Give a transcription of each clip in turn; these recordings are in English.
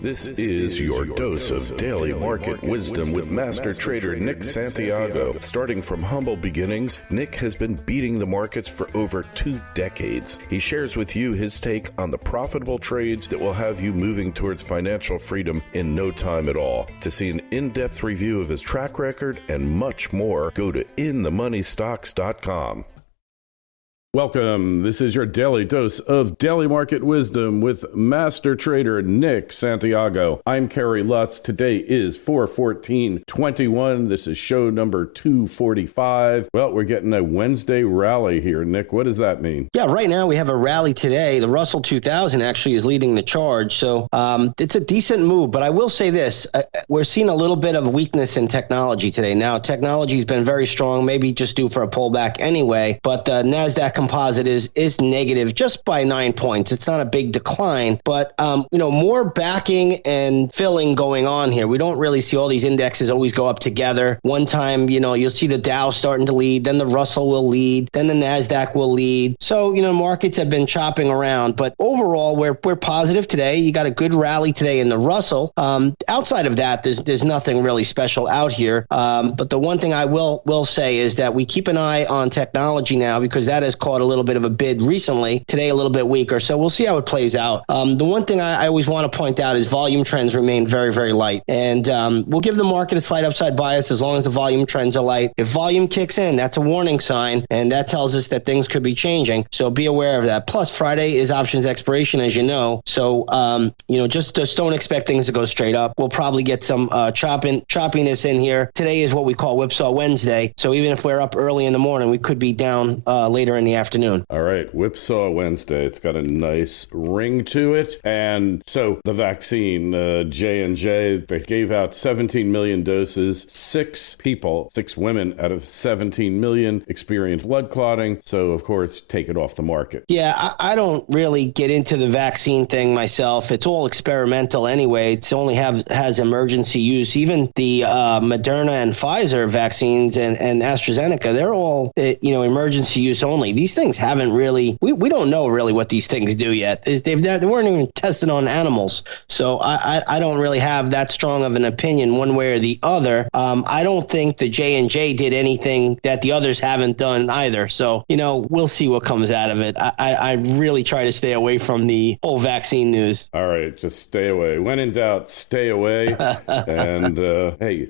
This is your dose of daily market wisdom with master trader Nick Santiago. Starting from humble beginnings, Nick has been beating the markets for over 2 decades. He shares with you his take on the profitable trades that will have you moving towards financial freedom in no time at all. To see an in-depth review of his track record and much more, go to inthemoneystocks.com. Welcome. This is your daily dose of daily market wisdom with master trader Nick Santiago. I'm Kerry Lutz. Today is 4/14/21. This is show number 245. Well, we're getting a Wednesday rally here. Nick, what does that mean? Yeah, right now we have a rally today. The Russell 2000 actually is leading the charge. So it's a decent move. But I will say this. We're seeing a little bit of weakness in technology today. Now, technology has been very strong, maybe just due for a pullback anyway. But the NASDAQ composite is negative just by 9 points. It's not a big decline, but more backing and filling going on here. We don't really see all these indexes always go up together. One time, you'll see the Dow starting to lead, then the Russell will lead, then the NASDAQ will lead. So, markets have been chopping around, but overall, we're positive today. You got a good rally today in the Russell. Outside of that, there's nothing really special out here. But the one thing I will say is that we keep an eye on technology now because that has caught a little bit of a bid recently. Today, a little bit weaker. So we'll see how it plays out. The one thing I always want to point out is volume trends remain very, very light. And we'll give the market a slight upside bias as long as the volume trends are light. If volume kicks in, that's a warning sign. And that tells us that things could be changing. So be aware of that. Plus, Friday is options expiration, as you know. So, just don't expect things to go straight up. We'll probably get some choppiness in here. Today is what we call Whipsaw Wednesday. So even if we're up early in the morning, we could be down later in the afternoon. All right, Whipsaw Wednesday. It's got a nice ring to it. And so the vaccine, J&J, they gave out 17 million doses. 6 women out of 17 million experienced blood clotting. So, of course, take it off the market. Yeah, I don't really get into the vaccine thing myself. It's all experimental anyway. It only has emergency use. Even the Moderna and Pfizer vaccines and AstraZeneca, they're all, emergency use only. These things haven't really, we don't know really what these things do yet. They weren't even tested on animals. So I don't really have that strong of an opinion one way or the other. I don't think the J&J did anything that the others haven't done either. So, we'll see what comes out of it. I really try to stay away from the whole vaccine news. All right, just stay away. When in doubt, stay away. And hey,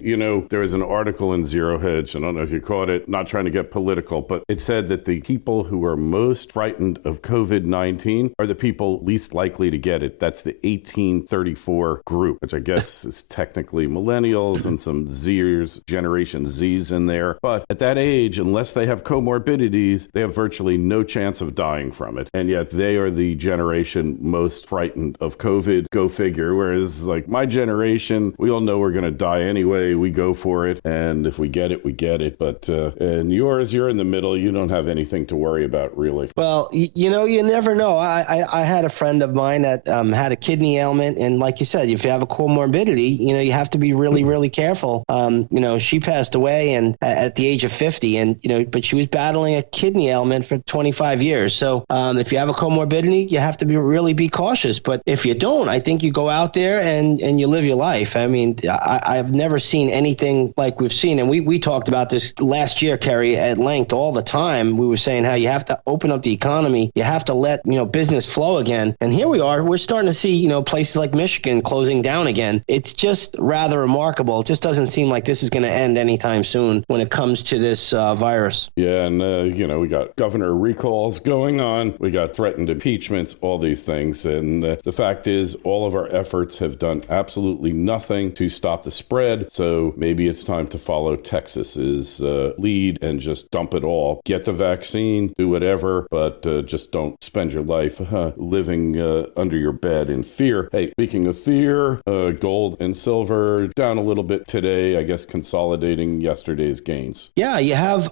there was an article in Zero Hedge. I don't know if you caught it, not trying to get political, but it said that the people who are most frightened of COVID-19 are the people least likely to get it. That's the 1834 group, which I guess is technically millennials and some Zers, Generation Zs in there. But at that age, unless they have comorbidities, they have virtually no chance of dying from it. And yet they are the generation most frightened of COVID. Go figure. Whereas like my generation, we all know we're going to die anyway. We go for it. And if we get it, we get it. But in yours, you're in the middle. You don't have anything to worry about, really. Well, you never know. I had a friend of mine that had a kidney ailment. And like you said, if you have a comorbidity, you have to be really, really careful. She passed away and at the age of 50 and, but she was battling a kidney ailment for 25 years. So if you have a comorbidity, you have to really be cautious. But if you don't, I think you go out there and you live your life. I mean, I've never seen anything like we've seen. And we talked about this last year, Kerry, at length all the time. We were saying how you have to open up the economy. You have to let, business flow again. And here we are. We're starting to see, places like Michigan closing down again. It's just rather remarkable. It just doesn't seem like this is going to end anytime soon when it comes to this virus. Yeah. And, we got governor recalls going on. We got threatened impeachments, all these things. And the fact is all of our efforts have done absolutely nothing to stop the spread. So maybe it's time to follow Texas's lead and just dump it all. Get the vaccine, do whatever, but just don't spend your life living under your bed in fear. Hey, speaking of fear, gold and silver down a little bit today, I guess consolidating yesterday's gains. Yeah, you have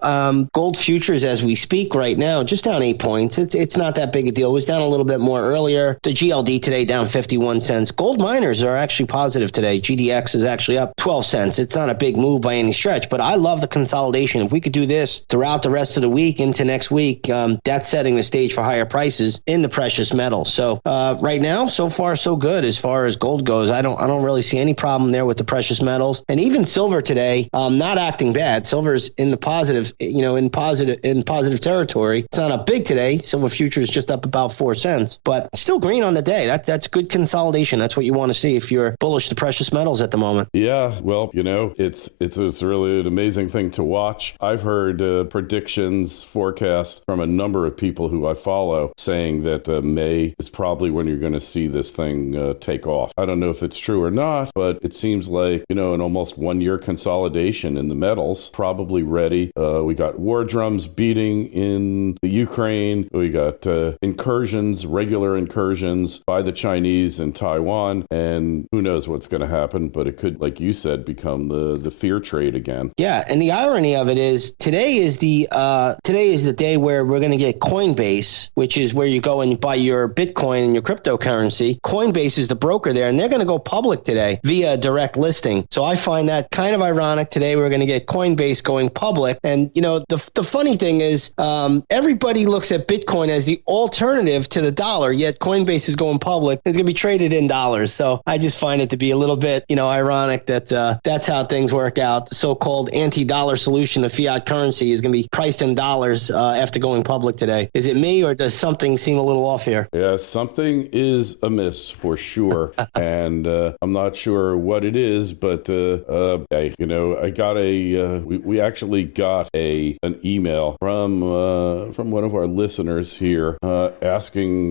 gold futures as we speak right now, just down 8 points. It's not that big a deal. It was down a little bit more earlier. The GLD today down 51 cents. Gold miners are actually positive today. GDX is actually up 12 cents. It's not a big move by any stretch, but I love the consolidation. If we could do this throughout the rest of the week into next week, week, that's setting the stage for higher prices in the precious metals. So right now, so far so good as far as gold goes. I don't really see any problem there with the precious metals, and even silver today, not acting bad. Silver's in the positive, in positive territory. It's not up big today. Silver future is just up about 4 cents, but still green on the day. That's good consolidation. That's what you want to see if you're bullish the precious metals at the moment. Yeah, well, it's really an amazing thing to watch. I've heard predictions, forecasts from a number of people who I follow saying that May is probably when you're going to see this thing take off. I don't know if it's true or not, but it seems like, an almost 1 year consolidation in the metals, probably ready. We got war drums beating in the Ukraine. We got regular incursions by the Chinese in Taiwan, and who knows what's going to happen, but it could, like you said, become the fear trade again. Yeah, and the irony of it is today is the day where we're going to get Coinbase, which is where you go and buy your Bitcoin and your cryptocurrency. Coinbase is the broker there, and they're going to go public today via direct listing. So I find that kind of ironic. Today we're going to get Coinbase going public, and the funny thing is everybody looks at Bitcoin as the alternative to the dollar, yet Coinbase is going public. It's going to be traded in dollars. So I just find it to be a little bit ironic that that's how things work out. The so-called anti-dollar solution of fiat currency is going to be priced in dollars after going public today. Is it me, or does something seem a little off here? Yeah, something is amiss for sure, and I'm not sure what it is, but I got we actually got an email from one of our listeners here asking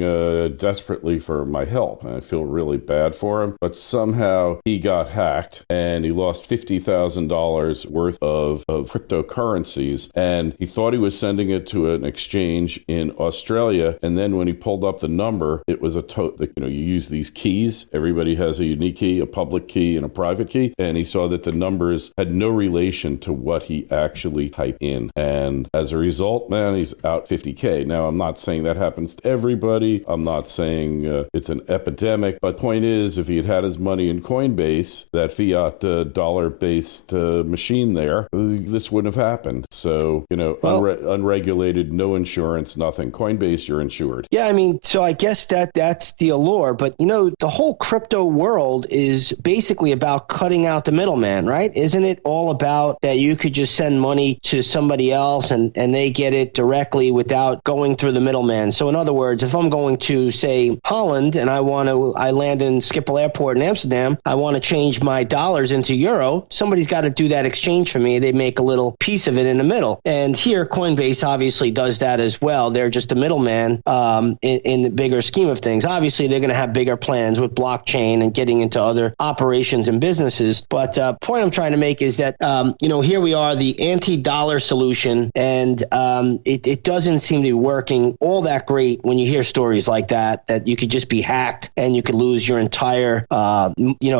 desperately for my help. And I feel really bad for him, but somehow he got hacked and he lost $50,000 worth of cryptocurrencies, and he thought he was sending it to an exchange in Australia, and then when he pulled up the number, it was you use these keys. Everybody has a unique key, a public key and a private key, and he saw that the numbers had no relation to what he actually typed in, and as a result, man, he's out $50K. Now, I'm not saying that happens to everybody. I'm not saying it's an epidemic, but point is, if he had his money in Coinbase, that fiat dollar-based machine there, this wouldn't have happened. So, unregulated, no insurance, nothing. Coinbase, you're insured. Yeah, so I guess that's the allure, but the whole crypto world is basically about cutting out the middleman, right? Isn't it all about that you could just send money to somebody else and they get it directly without going through the middleman? So in other words, if I'm going to, say, Holland, and I land in Schiphol Airport in Amsterdam, I want to change my dollars into euro, somebody's got to do that exchange for me. They make a little piece of it in the middle. And here, Coinbase obviously does that as well. They're just a middleman in the bigger scheme of things. Obviously, they're going to have bigger plans with blockchain and getting into other operations and businesses. But point I'm trying to make is that, here we are, the anti-dollar solution, and it doesn't seem to be working all that great when you hear stories like that you could just be hacked and you could lose your entire,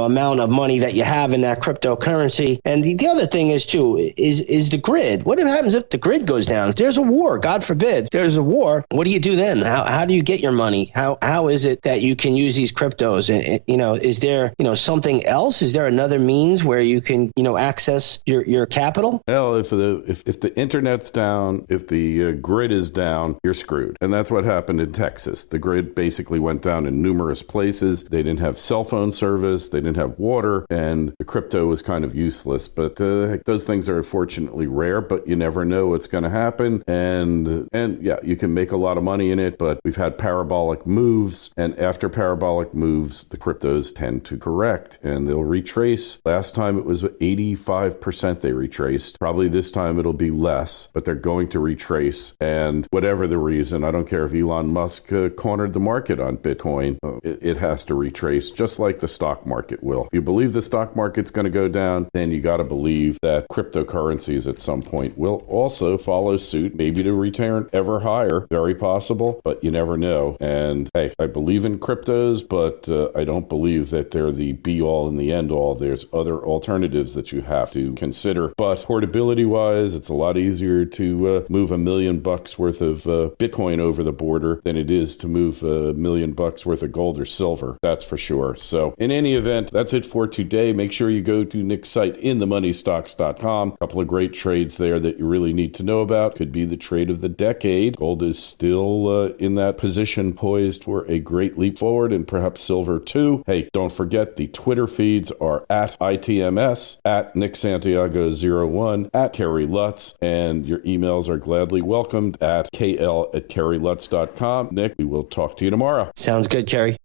amount of money that you have in that cryptocurrency. And the other thing is, too, is the grid. What happens if the grid goes down? If there's a war, God forbid, there's a war, what do you do then? How do you get your money? How is it that you can use these cryptos? And, is there, something else? Is there another means where you can, access your capital? Well, if the internet's down, if the grid is down, you're screwed. And that's what happened in Texas. The grid basically went down in numerous places. They didn't have cell phone service. They didn't have water, and the crypto was kind of useless. But those things are fortunately rare, but you never know what's going to happen. And yeah, you can make a lot of money in it, but we've had parabolic moves, and after parabolic moves, the cryptos tend to correct and they'll retrace. Last time it was 85% they retraced. Probably this time it'll be less, but they're going to retrace. And whatever the reason, I don't care if Elon Musk cornered the market on Bitcoin, it has to retrace, just like the stock market will. If you believe the stock market's going to go down, then you got to believe that cryptocurrencies at some point will also follow suit, maybe to return ever higher. Very possible, but you never know. And hey, I believe in cryptos, but I don't believe that they're the be-all and the end-all. There's other alternatives that you have to consider. But portability-wise, it's a lot easier to move $1 million worth of Bitcoin over the border than it is to move $1 million worth of gold or silver. That's for sure. So in any event, that's it for today. Make sure you go to Nick's site, inthemoneystocks.com. A couple of great trades there that you really need to know about. Could be the trade trade of the decade. Gold is still in that position, poised for a great leap forward, and perhaps silver too. Hey, don't forget the Twitter feeds are at ITMS, at Nick Santiago 01, at Kerry Lutz, and your emails are gladly welcomed at kl@kerrylutz.com. Nick, we will talk to you tomorrow. Sounds good, Kerry.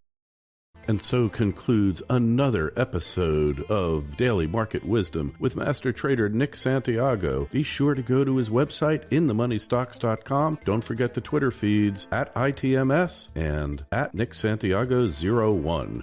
And so concludes another episode of Daily Market Wisdom with Master Trader Nick Santiago. Be sure to go to his website, inthemoneystocks.com. Don't forget the Twitter feeds at ITMS and at Nick Santiago 01.